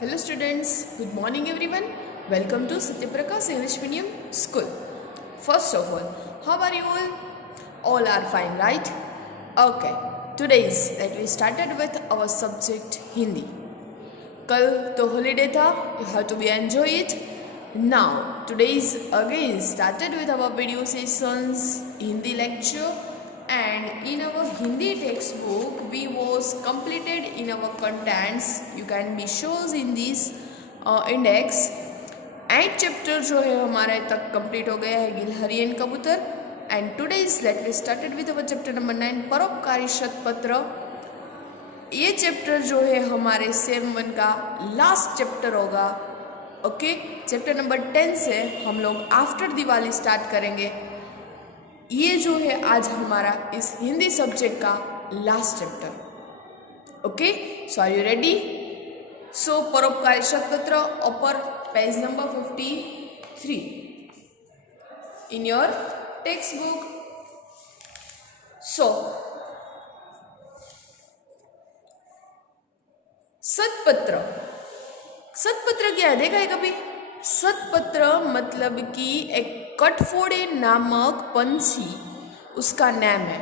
Hello students, good morning everyone. Welcome to Satyaprakash English Medium School. First of all, how are you all? All are fine, right? Okay, today's that we started with our subject Hindi. कल तो holiday था, you have to be enjoy it. Now, today's again started with our video sessions, Hindi lecture, and in our Hindi textbook we was completed in our contents. You can be shows in this index. 8 chapter जो है हमारे तक complete हो गया है गिलहरी and कबूतर. And today's let we started with our chapter number 9 परोपकारी शतपत्र. ये चैप्टर जो है हमारे सेम 1 का लास्ट चैप्टर होगा. ओके, चैप्टर नंबर 10 से हम लोग आफ्टर दिवाली स्टार्ट करेंगे. ये जो है आज हमारा इस हिंदी सब्जेक्ट का last chapter. Okay, so are you ready? So परोपकारी शतपत्र ऊपर page number 53 in your textbook. So सतपत्र, सतपत्र क्या है देखा है कभी? सतपत्र मतलब कि एक कटफोड़े नामक पंछी उसका नाम है.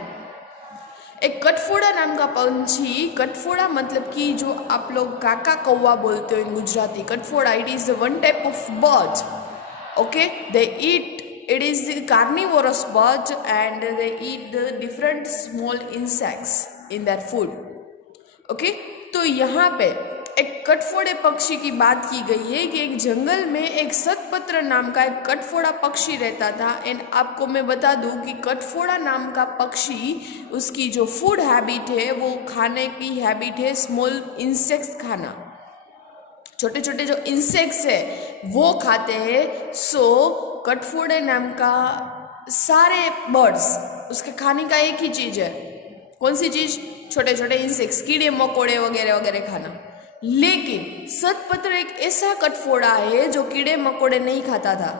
एक कटफोड़ा नाम का पंछी, कटफोड़ा मतलब कि जो आप लोग काका कौवा बोलते हो इन गुजराती. कटफोड़ा it is one type of bird. Okay, they eat, it is the carnivorous bird and they eat the different small insects in that food. Okay, तो यहाँ पे एक कटफोड़े पक्षी की बात की गई है कि एक जंगल में एक सतपत्र नाम का एक कटफोड़ा पक्षी रहता था. एंड आपको मैं बता दूं कि कटफोड़ा नाम का पक्षी उसकी जो फूड हैबिट है वो खाने की हैबिट है स्मॉल इंसेक्ट्स खाना. छोटे छोटे जो इंसेक्ट्स है वो खाते हैं. सो कटफोड़े नाम का सारे बर्ड्स उसके खाने का एक ही चीज़ है. कौन सी चीज़? छोटे छोटे इंसेक्ट्स, कीड़े मकोड़े वगैरह वगैरह खाना. लेकिन सतपत्र एक ऐसा कटफोड़ा है जो कीड़े मकोड़े नहीं खाता था.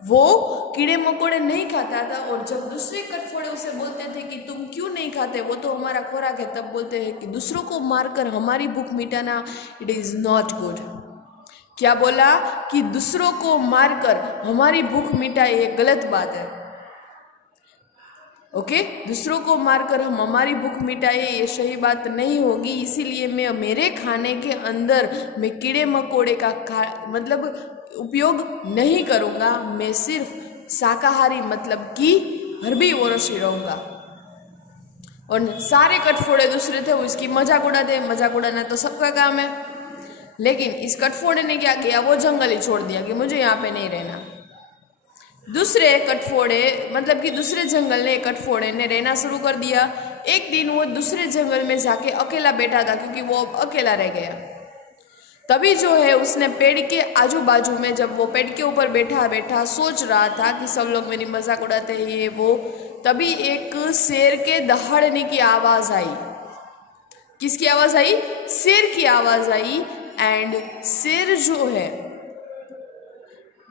वो कीड़े मकोड़े नहीं खाता था. और जब दूसरे कटफोड़े उसे बोलते थे कि तुम क्यों नहीं खाते, वो तो हमारा खुराक है, तब बोलते हैं कि दूसरों को मारकर हमारी भूख मिटाना इट इज़ नॉट गुड. क्या बोला? कि दूसरों को मारकर हमारी भूख मिटाए, ये गलत बात है. ओके, दूसरों को मारकर हम हमारी भूख मिटाए, ये सही बात नहीं होगी. इसीलिए मैं मेरे खाने के अंदर मैं कीड़े मकोड़े का मतलब उपयोग नहीं करूँगा. मैं सिर्फ शाकाहारी मतलब कि हर्बीवोरस रहूँगा. और सारे कटफोड़े दूसरे थे वो इसकी मजाक उड़ाते. मजाक उड़ाना तो सबका काम है. लेकिन इस कटफोड़े ने क्या किया? वो जंगल ही छोड़ दिया कि मुझे यहाँ पे नहीं रहना. दूसरे कटफोड़े मतलब कि दूसरे जंगल ने कटफोड़े ने रहना शुरू कर दिया. एक दिन वो दूसरे जंगल में जाके अकेला बैठा था क्योंकि वो अब अकेला रह गया. तभी जो है उसने पेड़ के आजू बाजू में, जब वो पेड़ के ऊपर बैठा बैठा सोच रहा था कि सब लोग मेरी मजाक उड़ाते हैं ये वो, तभी एक शेर के दहाड़ने की आवाज़ आई. किसकी आवाज़ आई? शेर की आवाज़ आई. एंड शेर जो है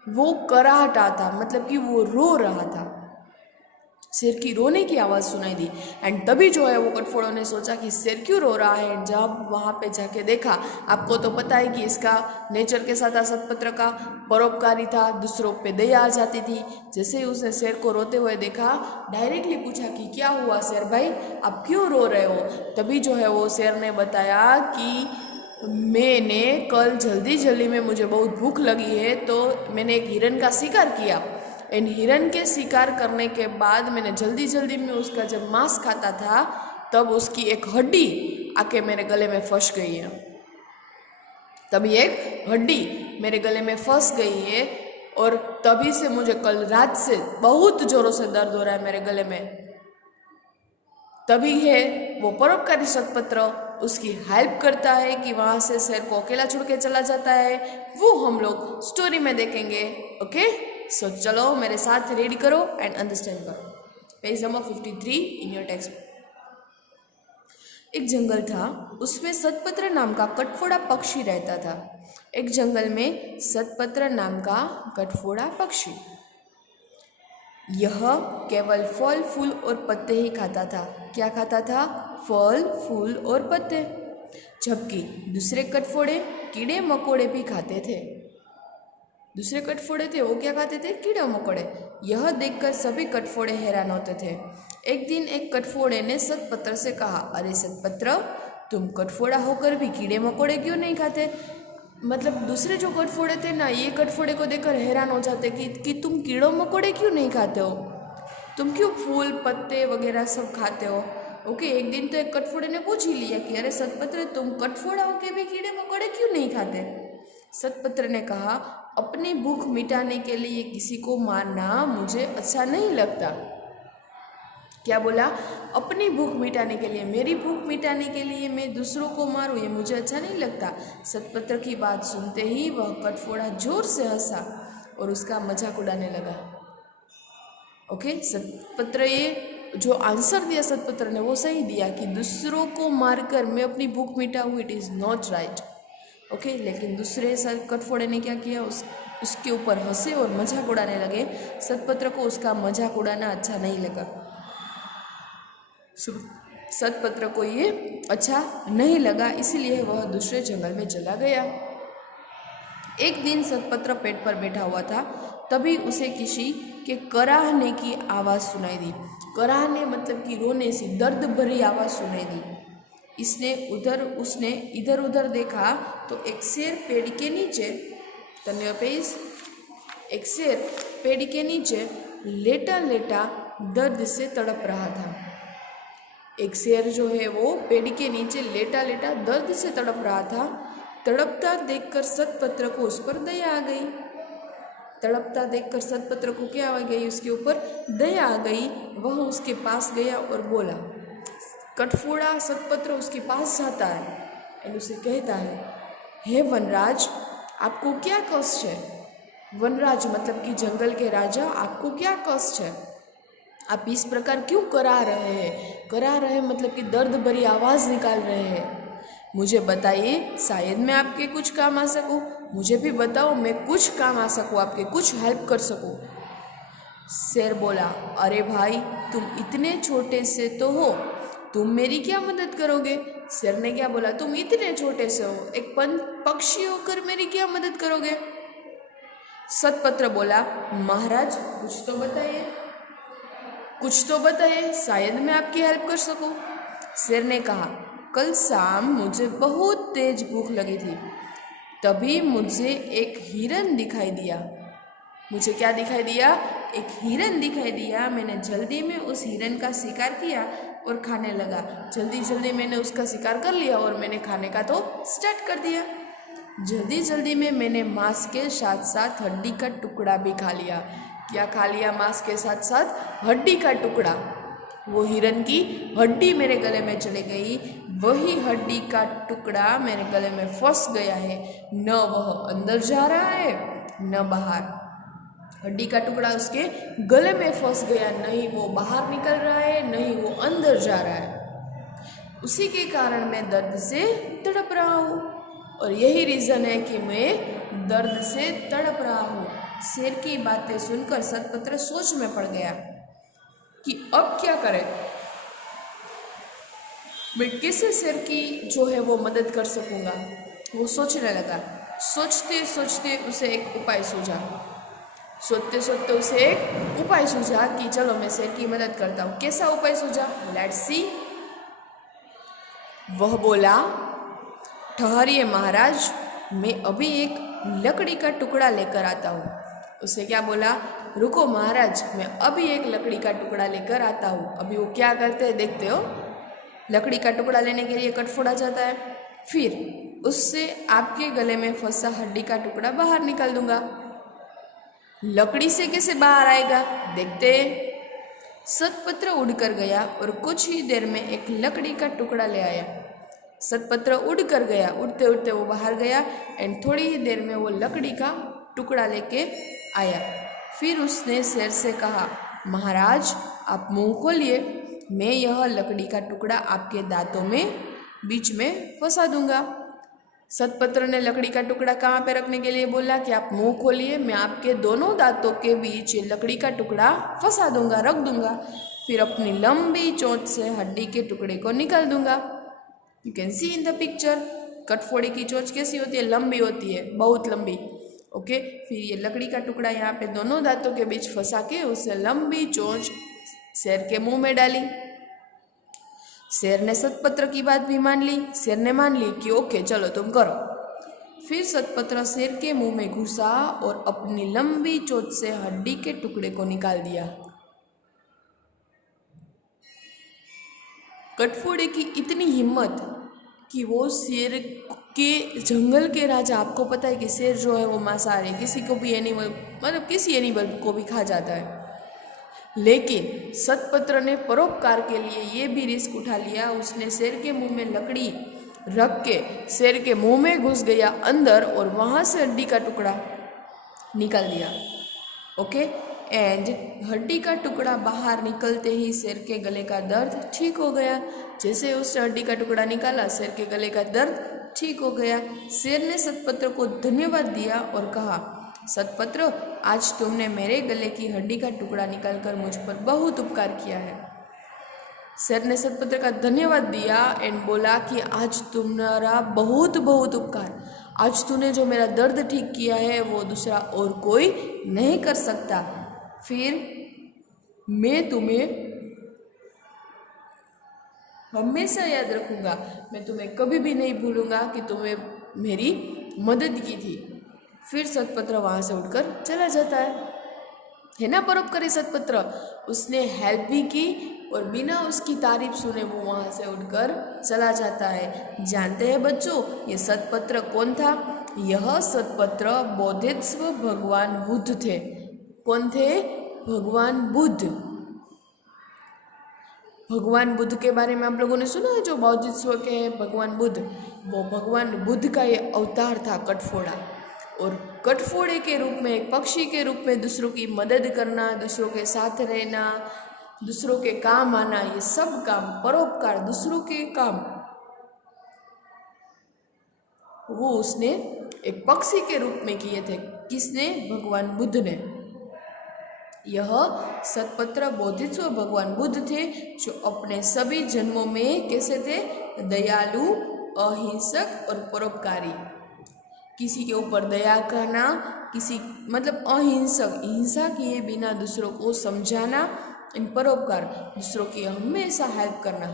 वो कराहटा था, मतलब कि वो रो रहा था. शेर की रोने की आवाज़ सुनाई दी. एंड तभी जो है वो कटफोड़ों ने सोचा कि शेर क्यों रो रहा है. जब वहाँ पे जाके देखा, आपको तो पता है कि इसका नेचर के साथ सतपत्र का परोपकारी था, दूसरों पे दया आ जाती थी. जैसे ही उसने शेर को रोते हुए देखा, डायरेक्टली पूछा कि क्या हुआ शेर भाई, आप क्यों रो रहे हो? तभी जो है वो शेर ने बताया कि मैंने कल जल्दी जल्दी में मुझे बहुत भूख लगी है तो मैंने एक हिरन का शिकार किया. इन हिरन के शिकार करने के बाद मैंने जल्दी जल्दी में उसका जब मांस खाता था तब उसकी एक हड्डी आके मेरे गले में फंस गई है. तभी एक हड्डी मेरे गले में फंस गई है और तभी से मुझे कल रात से बहुत जोरों से दर्द हो रहा है मेरे गले में. तभी है वो परोपकारी शतपत्र उसकी हेल्प करता है कि वहाँ से शेर को अकेला छोड़ के चला जाता है. वो हम लोग स्टोरी में देखेंगे. ओके, सो चलो मेरे साथ रीड करो एंड अंडरस्टैंड करो. Page number 53 in your text. एक जंगल था, उसमें सतपत्र नाम का कटफोड़ा पक्षी रहता था. एक जंगल में सतपत्र नाम का कटफोड़ा पक्षी. यह केवल फल फूल और पत्ते ही खाता था. क्या खाता था? फल फूल और पत्ते. जबकि दूसरे कटफोड़े कीड़े मकोड़े भी खाते थे। दूसरे कटफोड़े थे वो क्या खाते थे? कीड़े मकोड़े। यह देखकर सभी कटफोड़े हैरान होते थे। एक दिन एक कटफोड़े ने सतपत्र से कहा, अरे सतपत्र, तुम कटफोड़ा होकर भी कीड़े मकोड़े क्यों नहीं खाते? मतलब दूसरे जो कटफोड़े थे ना, ये कटफोड़े को देखकर हैरान हो जाते कि तुम कीड़ों मकोड़े क्यों नहीं खाते हो, तुम क्यों फूल पत्ते वगैरह सब खाते हो। ओके, एक दिन तो एक कटफोड़े ने पूछ ही लिया कि अरे सतपत्र, तुम कटफोड़ा होके भी कीड़े मकोड़े क्यों नहीं खाते? सतपत्र ने कहा, अपनी भूख मिटाने के लिए किसी को मारना मुझे अच्छा नहीं लगता। क्या बोला? अपनी भूख मिटाने के लिए, मेरी भूख मिटाने के लिए मैं दूसरों को मारूं, ये मुझे अच्छा नहीं लगता। सतपत्र की बात सुनते ही वह कटफोड़ा जोर से हंसा और उसका मजाक उड़ाने लगा। ओके, सतपत्र ये जो आंसर दिया सतपत्र ने वो सही दिया कि दूसरों को मारकर मैं अपनी भूख मिटाऊँ, it is not right. Okay, लेकिन दूसरे कटफोड़े ने क्या किया? उसके ऊपर हंसे और मजाक उड़ाने लगे। सतपत्र को उसका मजाक उड़ाना अच्छा नहीं लगा। सतपत्र को ये अच्छा नहीं लगा, इसलिए वह दूसरे जंगल में चला गया। एक दिन सतपत्र पेड़ पर बैठा हुआ था, तभी उसे किसी के कराहने की आवाज़ सुनाई दी। कराहने मतलब कि रोने सी, दर्द भरी आवाज़ सुनाई दी। उसने इधर उधर देखा तो एक शेर पेड़ के नीचे, एक शेर पेड़ के नीचे लेटा लेटा दर्द से तड़प रहा था। एक शेर जो है वो पेड़ के नीचे लेटा लेटा दर्द से तड़प रहा था। तड़पता देखकर सतपत्र को उस पर दया आ गई। तड़पता देखकर सतपत्र को क्या आ गई? उसके ऊपर दया आ गई। वह उसके पास गया और बोला, कटफोड़ा सतपत्र उसके पास जाता है और उसे कहता है, हे वनराज, आपको क्या कष्ट है? वनराज मतलब कि जंगल के राजा, आपको क्या कष्ट है? आप इस प्रकार क्यों करा रहे हैं? करा रहे मतलब कि दर्द भरी आवाज़ निकाल रहे हैं। मुझे बताइए, शायद मैं आपके कुछ काम आ सकूं। मुझे भी बताओ, मैं कुछ काम आ सकूं, आपके कुछ हेल्प कर सकूं। शेर बोला, अरे भाई, तुम इतने छोटे से तो हो, तुम मेरी क्या मदद करोगे? शेर ने क्या बोला? तुम इतने छोटे से हो, एक पक्षी होकर मेरी क्या मदद करोगे? सतपत्र बोला, महाराज कुछ तो बताइए, कुछ तो बताइए, शायद मैं आपकी हेल्प कर सकूं। शेर ने कहा, कल शाम मुझे बहुत तेज भूख लगी थी, तभी मुझे एक हिरन दिखाई दिया। मुझे क्या दिखाई दिया? एक हिरन दिखाई दिया। मैंने जल्दी में उस हिरन का शिकार किया और खाने लगा। जल्दी जल्दी मैंने उसका शिकार कर लिया और मैंने खाने का तो स्टार्ट कर दिया। जल्दी जल्दी में मैंने मांस के साथ साथ हड्डी का टुकड़ा भी खा लिया। क्या खा लिया? मांस के साथ साथ हड्डी का टुकड़ा। वो हिरन की हड्डी मेरे गले में चली गई। वही हड्डी का टुकड़ा मेरे गले में फंस गया है। न वह अंदर जा रहा है न बाहर। हड्डी का टुकड़ा उसके गले में फंस गया, नहीं वो बाहर निकल रहा है नहीं वो अंदर जा रहा है। उसी के कारण मैं दर्द से तड़प रहा हूँ और यही रीज़न है कि मैं दर्द से तड़प रहा हूँ। शेर की बातें सुनकर सतपत्र सोच में पड़ गया कि अब क्या करें, मैं कैसे शेर की जो है वो मदद कर सकूँगा। वो सोचने लगा। सोचते सोचते उसे एक उपाय सूझा। सोचते सोचते उसे एक उपाय सूझा कि चलो मैं शेर की मदद करता हूँ। कैसा उपाय सूझा? Let's see. वह बोला, ठहरिए महाराज, मैं अभी एक लकड़ी का टुकड़ा लेकर आता हूँ। उसे क्या बोला? रुको महाराज, मैं अभी एक लकड़ी का टुकड़ा लेकर आता हूँ। अभी वो क्या करते हैं देखते हो। लकड़ी का टुकड़ा लेने के लिए कटफोड़ा जाता है, फिर उससे आपके गले में फंसा हड्डी का टुकड़ा बाहर निकाल दूंगा। लकड़ी से कैसे बाहर आएगा देखते हैं। सतपत्र उड़कर गया और कुछ ही देर में एक लकड़ी का टुकड़ा ले आया। सतपत्र उड़कर गया, उड़ते उड़ते वो बाहर गया एंड थोड़ी ही देर में वो लकड़ी का टुकड़ा लेके आया। फिर उसने शेर से कहा, महाराज आप मुंह खोलिए, मैं यह लकड़ी का टुकड़ा आपके दांतों में बीच में फंसा दूंगा। सतपत्र ने लकड़ी का टुकड़ा कहाँ पे रखने के लिए बोला कि आप मुंह खोलिए, मैं आपके दोनों दांतों के बीच लकड़ी का टुकड़ा फंसा दूंगा, रख दूंगा। फिर अपनी लंबी चोंच से हड्डी के टुकड़े को निकाल दूंगा। You can see in the picture. कटफोड़ी की चोंच कैसी होती है? लंबी होती है, बहुत लंबी। ओके, फिर ये लकड़ी का टुकड़ा यहाँ पे दोनों दांतों के बीच फंसा के उसे लंबी चोंच शेर के मुंह में डाली। शेर ने सतपत्र की बात भी मान ली। शेर ने मान ली कि ओके चलो तुम करो। फिर सतपत्र शेर के मुंह में घुसा और अपनी लंबी चोंच से हड्डी के टुकड़े को निकाल दिया। कटफोड़े की इतनी हिम्मत कि वो शेर के जंगल के राजा, आपको पता है कि शेर जो है वो मांसाहारी, किसी को भी एनिमल मतलब किसी एनिमल को भी खा जाता है, लेकिन सतपत्र ने परोपकार के लिए ये भी रिस्क उठा लिया। उसने शेर के मुंह में लकड़ी रख के शेर के मुंह में घुस गया अंदर और वहाँ से हड्डी का टुकड़ा निकाल दिया। ओके, एंड हड्डी का टुकड़ा बाहर निकलते ही शेर के गले का दर्द ठीक हो गया। जैसे उसने हड्डी का टुकड़ा निकाला, शेर के गले का दर्द ठीक हो गया। शेर ने सतपत्र को धन्यवाद दिया और कहा, सतपत्र, आज तुमने मेरे गले की हड्डी का टुकड़ा निकालकर मुझ पर बहुत उपकार किया है। शेर ने सतपत्र का धन्यवाद दिया एंड बोला कि आज तुम्हारा बहुत बहुत उपकार, आज तूने जो मेरा दर्द ठीक किया है वो दूसरा और कोई नहीं कर सकता। फिर मैं तुम्हें हमेशा याद रखूँगा, मैं तुम्हें कभी भी नहीं भूलूँगा कि तुम्हें मेरी मदद की थी। फिर सतपत्र वहाँ से उठकर चला जाता है ना परोपकारी सतपत्र। उसने हेल्प भी की और बिना उसकी तारीफ सुने वो वहाँ से उठकर चला जाता है। जानते हैं बच्चों, ये सतपत्र कौन था? यह सतपत्र बोधिसत्व भगवान बुद्ध थे। कौन थे? भगवान बुद्ध। भगवान बुद्ध के बारे में आप लोगों ने सुना है, जो बोधिसत्व के हैं भगवान बुद्ध, वो भगवान बुद्ध का ये अवतार था कटफोड़ा। और कटफोड़े के रूप में, एक पक्षी के रूप में दूसरों की मदद करना, दूसरों के साथ रहना, दूसरों के काम आना, ये सब काम परोपकार, दूसरों के काम, वो उसने एक पक्षी के रूप में किए थे। किसने? भगवान बुद्ध ने। यह सतपत्र बोधिसत्व भगवान बुद्ध थे, जो अपने सभी जन्मों में कैसे थे? दयालु, अहिंसक और परोपकारी। किसी के ऊपर दया करना, किसी मतलब अहिंसक, हिंसा किए बिना दूसरों को समझाना, इन परोपकार, दूसरों की हमेशा हेल्प करना।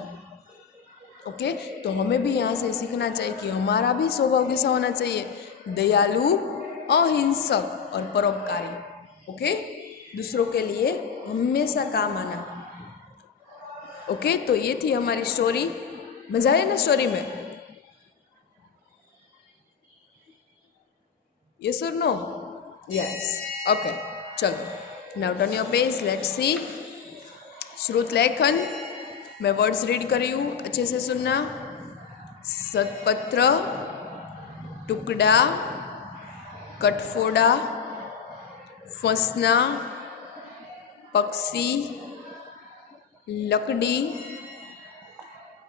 ओके, तो हमें भी यहाँ से सीखना चाहिए कि हमारा भी स्वभाव कैसा होना चाहिए? दयालु, अहिंसक और परोपकारी। ओके, दूसरों के लिए हमेशा काम आना। ओके, तो ये थी हमारी स्टोरी। मजा आया ना स्टोरी में? Yes or no? Yes. Okay. चलो. Now turn your page. Let's see. श्रुत लेखन. मैं वर्ड्स रीड कर रही हूँ, अच्छे से सुनना। सतपत्र, टुकड़ा, कटफोड़ा, फंसना, पक्षी, लकड़ी,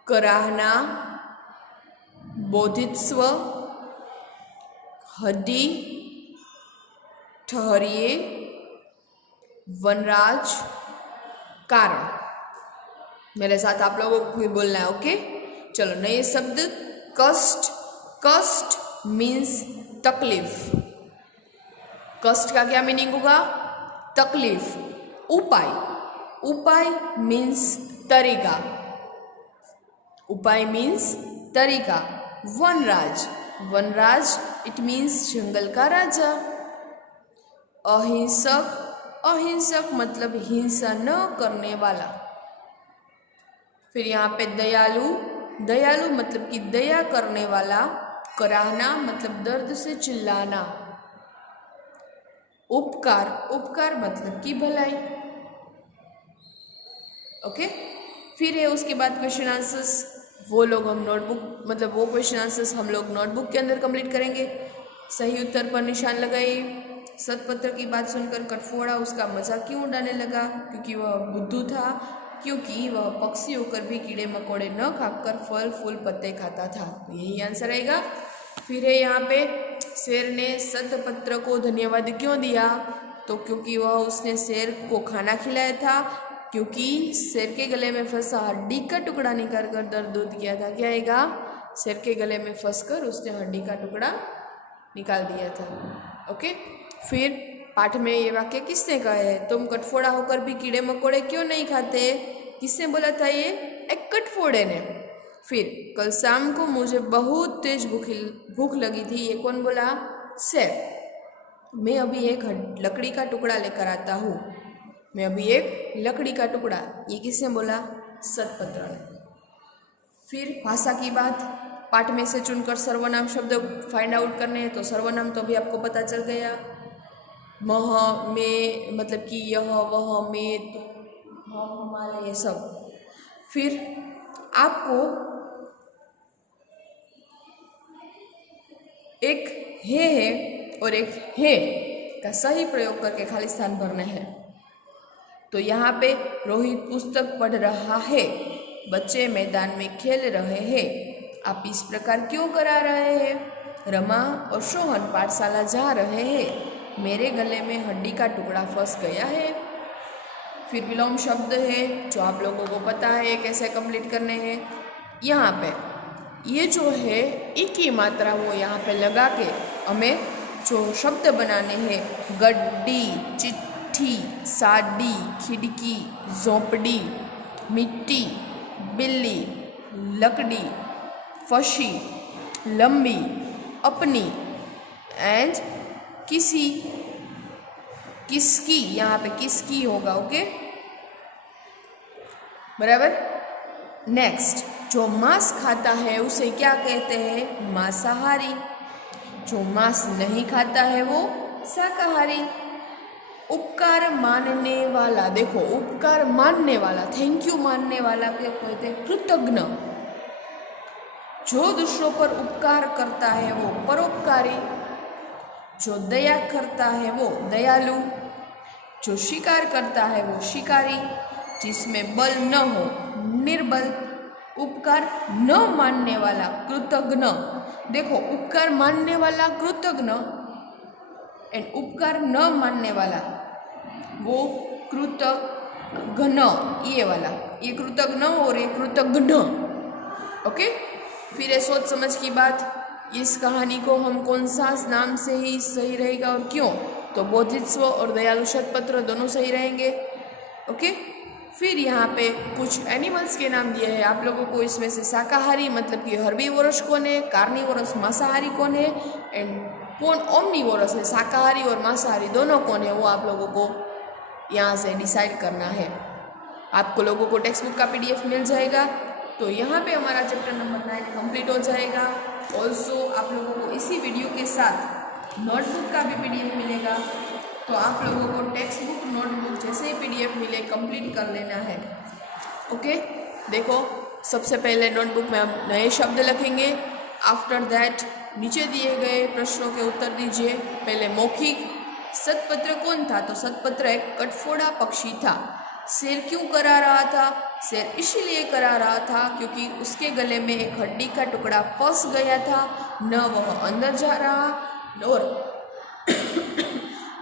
कराहना, बोधिसत्व, हड्डी, ठहरिए, वनराज, कारण। मेरे साथ आप लोगों को भी बोलना है। ओके, चलो नए शब्द। कष्ट। कष्ट मीन्स तकलीफ। कष्ट का क्या मीनिंग होगा? तकलीफ। उपाय। उपाय मीन्स तरीका। उपाय मीन्स तरीका। वनराज। वनराज इट मीन्स जंगल का राजा। अहिंसक। अहिंसक मतलब हिंसा न करने वाला। फिर यहाँ पे दयालु। दयालु मतलब कि दया करने वाला। कराहना मतलब दर्द से चिल्लाना। उपकार। उपकार मतलब कि भलाई। ओके, फिर है उसके बाद क्वेश्चन आंसर्स। वो लोग हम नोटबुक मतलब वो क्वेश्चन आंसर्स हम लोग नोटबुक के अंदर कंप्लीट करेंगे। सही उत्तर पर निशान लगाइए। सतपत्र की बात सुनकर कटफोड़ा उसका मजाक क्यों उड़ाने लगा? क्योंकि वह बुद्धू था, क्योंकि वह पक्षी होकर भी कीड़े मकोड़े न खाकर फल फूल पत्ते खाता था। यही आंसर आएगा। फिर है यहाँ पे शेर ने सतपत्र को धन्यवाद क्यों दिया? तो क्योंकि वह उसने शेर को खाना खिलाया था, क्योंकि शेर के गले में फंसा हड्डी का टुकड़ा निकाल कर दर्द दूध किया था। क्या आएगा? शेर के गले में फंसकर उसने हड्डी का टुकड़ा निकाल दिया था। ओके, फिर पाठ में ये वाक्य किसने कहा है? तुम कटफोड़ा होकर भी कीड़े मकोड़े क्यों नहीं खाते? किसने बोला था ये? एक कटफोड़े ने। फिर कल शाम को मुझे बहुत तेज भूख लगी थी, ये कौन बोला? शेर। मैं अभी एक लकड़ी का टुकड़ा लेकर आता हूँ। मैं अभी एक लकड़ी का टुकड़ा, ये किसने बोला? सतपत्र ने। फिर भाषा की बात, पाठ में से चुनकर सर्वनाम शब्द फाइंड आउट करने हैं। तो सर्वनाम तो अभी आपको पता चल गया, मह, में, मतलब कि यह, वह, में, तो हम, हमारे, ये सब। फिर आपको एक है और एक है का सही प्रयोग करके खाली स्थान भरना है। तो यहाँ पे रोहित पुस्तक पढ़ रहा है, बच्चे मैदान में खेल रहे हैं। आप इस प्रकार क्यों करा रहे हैं? रमा और सोहन पाठशाला जा रहे हैं। मेरे गले में हड्डी का टुकड़ा फंस गया है। फिर विलोम शब्द है जो आप लोगों को पता है कैसे कंप्लीट करने हैं। यहाँ पे ये जो है ई की मात्रा वो यहाँ पे लगा के हमें जो शब्द बनाने हैं, गड्डी, चिट्ठी, साड़ी, खिड़की, झोंपड़ी, मिट्टी, बिल्ली, लकड़ी, फशी, लंबी, अपनी एंड किसी, किसकी, यहाँ पे किसकी होगा। ओके, बराबर। नेक्स्ट, जो मांस खाता है उसे क्या कहते हैं? मांसाहारी। जो मांस नहीं खाता है वो शाकाहारी। उपकार मानने वाला, देखो उपकार मानने वाला, थैंक यू मानने वाला क्या कहते हैं? कृतज्ञ। जो दूसरों पर उपकार करता है वो परोपकारी। जो दया करता है वो दयालु। जो शिकार करता है वो शिकारी। जिसमें बल न हो निर्बल। उपकार न मानने वाला कृतज्ञ। देखो उपकार मानने वाला कृतज्ञ एंड उपकार न मानने वाला वो कृतज्ञ, ये वाला, ये कृतज्ञ और ये कृतज्ञ। ओके, फिर ये सोच समझ की बात, इस कहानी को हम कौन सा नाम से ही सही रहेगा और क्यों? तो बोधित्व और दयालु शतपत्र दोनों सही रहेंगे। ओके, फिर यहाँ पे कुछ एनिमल्स के नाम दिए हैं आप लोगों को। इसमें से शाकाहारी मतलब कि हर्बीवोरस कौन है, कार्निवोरस मांसाहारी कौन है, एंड कौन ओमनीवोरस है, शाकाहारी और मांसाहारी दोनों कौन है, वो आप लोगों को यहाँ से डिसाइड करना है। आपको लोगों को टेक्स्ट बुक का PDF मिल जाएगा। तो यहाँ पे हमारा चैप्टर नंबर 9 कंप्लीट हो जाएगा। ऑल्सो आप लोगों को इसी वीडियो के साथ नोटबुक का भी PDF मिलेगा। तो आप लोगों को टेक्स्ट बुक, नोटबुक जैसे ही PDF मिले कंप्लीट कर लेना है। ओके, देखो सबसे पहले नोटबुक में हम नए शब्द लिखेंगे। आफ्टर दैट नीचे दिए गए प्रश्नों के उत्तर दीजिए। पहले मौखिक, सतपत्र कौन था? तो सतपत्र एक कटफोड़ा पक्षी था। शेर क्यों करा रहा था? शेर इसीलिए करा रहा था क्योंकि उसके गले में एक हड्डी का टुकड़ा फंस गया था, न वह अंदर जा रहा और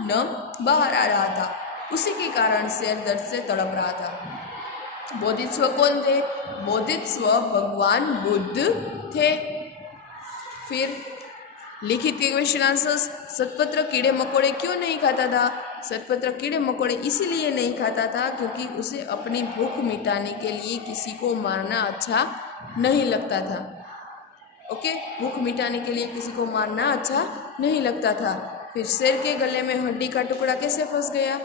न बाहर आ रहा था। उसी के कारण शेर दर्द से तड़प रहा था। बोधित्व कौन थे? बोधित्व भगवान बुद्ध थे। फिर लिखित के क्वेश्चन आंसर्स। सतपत्र कीड़े मकोड़े क्यों नहीं खाता था? सतपत्र कीड़े मकोड़े इसीलिए नहीं खाता था क्योंकि उसे अपनी भूख मिटाने के लिए किसी को मारना अच्छा नहीं लगता था। ओके, भूख मिटाने के लिए किसी को मारना अच्छा नहीं लगता था। फिर शेर के गले में हड्डी का टुकड़ा कैसे फंस गया?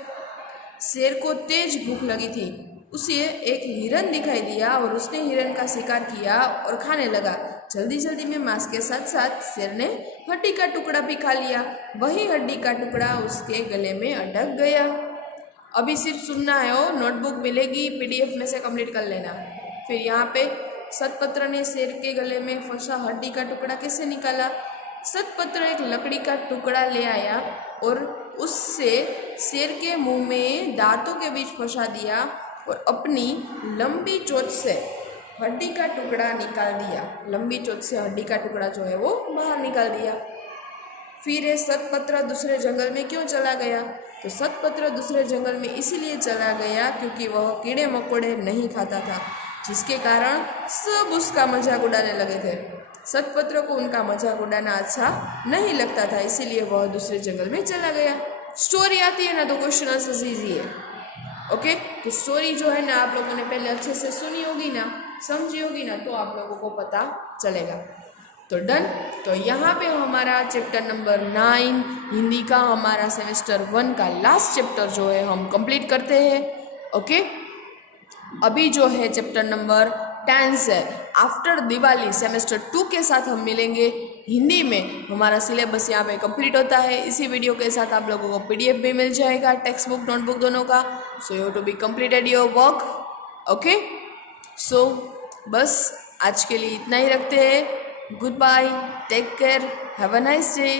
शेर को तेज भूख लगी थी। उसे एक हिरन दिखाई दिया और उसने हिरन का शिकार किया और खाने लगा। जल्दी जल्दी में मांस के साथ साथ शेर ने हड्डी का टुकड़ा भी खा लिया। वही हड्डी का टुकड़ा उसके गले में अटक गया। अभी सिर्फ सुनना है, हो नोटबुक मिलेगी, PDF में से कंप्लीट कर लेना। फिर यहाँ पे सतपत्र ने शेर के गले में फंसा हड्डी का टुकड़ा कैसे निकाला? सतपत्र एक लकड़ी का टुकड़ा ले आया और उससे शेर के मुंह में दांतों के बीच फंसा दिया और अपनी लंबी चोंच से हड्डी का टुकड़ा निकाल दिया। लंबी चोंच से हड्डी का टुकड़ा जो है वो बाहर निकाल दिया। फिर ये सतपत्र दूसरे जंगल में क्यों चला गया? तो सतपत्र दूसरे जंगल में इसीलिए चला गया क्योंकि वह कीड़े मकोड़े नहीं खाता था, जिसके कारण सब उसका मजाक उड़ाने लगे थे। सतपत्र को उनका मजाक उड़ाना अच्छा नहीं लगता था, इसीलिए वह दूसरे जंगल में चला गया। स्टोरी आती है ना तो क्वेश्चन आंसर इजी है। ओके, तो स्टोरी जो है ना आप लोगों ने पहले अच्छे से सुनी होगी ना, समझी होगी ना, तो आप लोगों को पता चलेगा। तो डन। तो यहाँ पे हमारा चैप्टर नंबर 9 हिंदी का हमारा सेमेस्टर 1 का लास्ट चैप्टर जो है हम कंप्लीट करते हैं। ओके, अभी जो है चैप्टर नंबर 10 है, आफ्टर दिवाली सेमेस्टर 2 के साथ हम मिलेंगे। हिंदी में हमारा सिलेबस यहाँ पे कंप्लीट होता है। इसी वीडियो के साथ आप लोगों को पीडीएफ भी मिल जाएगा, टेक्स्ट बुक नोटबुक दोनों का। So you to be completed your work. Okay, so बस आज के लिए इतना ही रखते हैं। Good bye, take care, have a nice day.